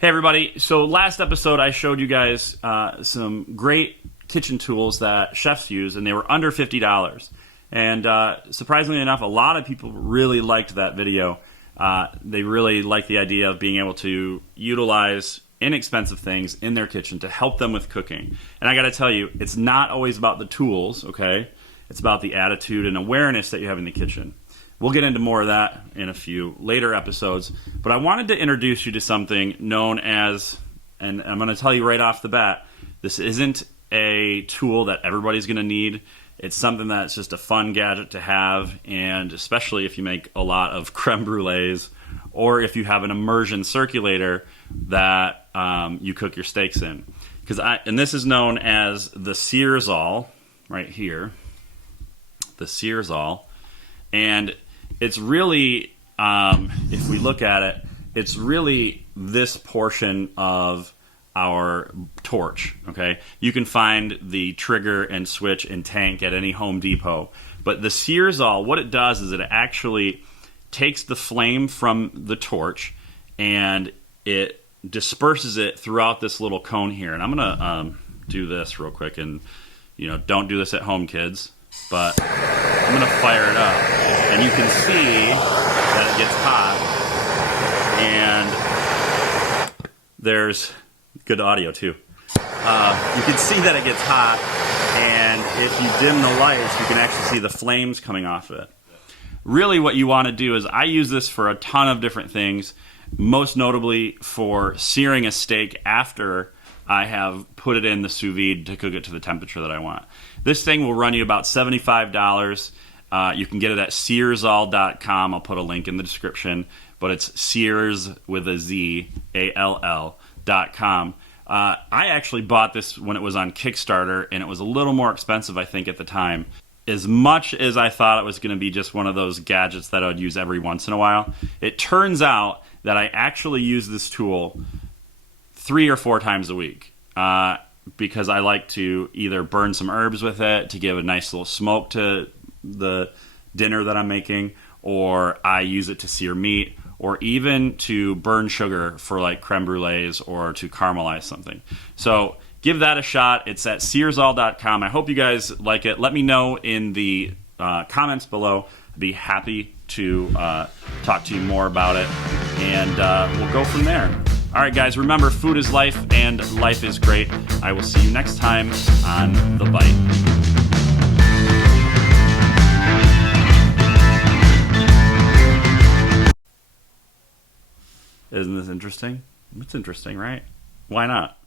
Hey everybody, so last episode I showed you guys some great kitchen tools that chefs use, and they were under $50. And surprisingly enough, a lot of people really liked that video. They really liked the idea of being able to utilize inexpensive things in their kitchen to help them with cooking. And I gotta tell you, it's not always about the tools, okay? It's about the attitude and awareness that you have in the kitchen. We'll get into more of that in a few later episodes, but I wanted to introduce you to something known as, and I'm going to tell you right off the bat, this isn't a tool that everybody's going to need. It's something that's just a fun gadget to have, and especially if you make a lot of creme brulees or if you have an immersion circulator that you cook your steaks in. And this is known as the Searzall, right here, the Searzall, and it's really, if we look at it, it's really this portion of our torch, okay? You can find the trigger and switch and tank at any Home Depot. But the Searzall, what it does is it actually takes the flame from the torch and it disperses it throughout this little cone here. And I'm going to do this real quick. And, don't do this at home, kids. But I'm going to fire it up, and you can see that it gets hot, and there's good audio too. You can see that it gets hot, and if you dim the lights, you can actually see the flames coming off of it. Really what you want to do is, I use this for a ton of different things, most notably for searing a steak after I have put it in the sous vide to cook it to the temperature that I want. This thing will run you about $75. You can get it at Searzall.com. I'll put a link in the description, but it's Sears with a Z, A-L-L.com. I actually bought this when it was on Kickstarter, and it was a little more expensive, I think, at the time. As much as I thought it was going to be just one of those gadgets that I would use every once in a while, it turns out that I actually use this tool 3 or 4 times a week. Because I like to either burn some herbs with it to give a nice little smoke to the dinner that I'm making, or I use it to sear meat, or even to burn sugar for like creme brulees or to caramelize something. So give that a shot. It's at Searzall.com. I hope you guys like it. Let me know in the comments below. I'd be happy to talk to you more about it, and we'll go from there. All right, guys, remember, food is life, and life is great. I will see you next time on The Bite. Isn't this interesting? It's interesting, right? Why not?